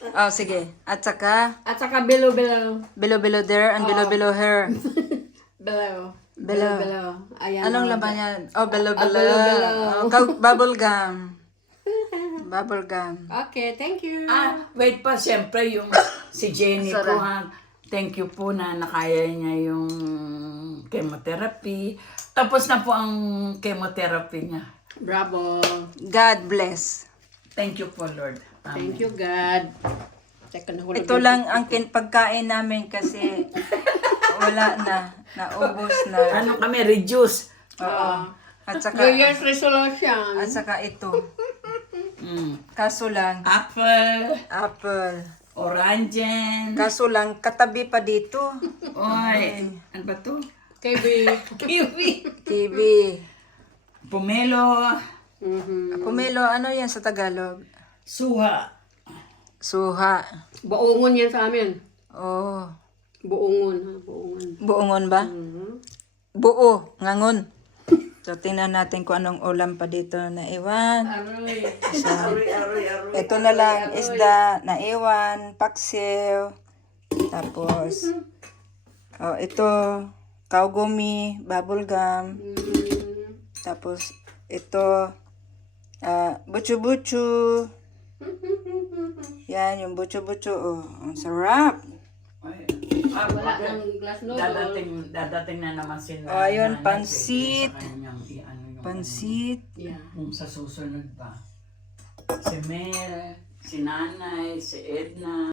Oh, sige. At saka, At saka below. below there and below here. Below. Below. Ayan. Anong oh. laman yan? Oh, below. below. Bubble gum. Bubble gum. Okay, thank you. Wait pa, siyempre yung si Jenny po ha. Thank you po na nakaya niya yung chemotherapy. Tapos na po ang chemotherapy niya. Bravo. God bless. Thank you po, Lord. Amen. Thank you, God. Teka, nahulog Ito lang ang pagkain namin kasi wala na. Naubos na. Ano kami, reduce. Oo. At saka, New Year's resolution. at saka ito. Mm. Kaso lang, Apple, apple. orange, Kaso lang, katabi pa dito. oy, ano ba to? TV. Kiwi. TV. Pomelo, Pomelo, ano yan sa Tagalog? suha. Suha. Buongon yan sa amin. Oh. Buongon. Buongon. Buongon ba? Buo. Ngangon. So, tingnan natin kung anong ulam pa dito na iwan. Aroy. Ito na lang, isda, naiwan, paksiw. Tapos, oh, ito, kaugumi, bubble gum. Tapos, ito, butsu-butsu. Yan, yung butsu-butsu. Oh, ang sarap. Wala ng glass noodle. Dadating na naman sila. Oh, ayun, nanay, pansit. pwede sa kanyang i-ano yung- Pansit. Yeah. Kung sa susunod pa. Si Mel, si Nanay, si Edna.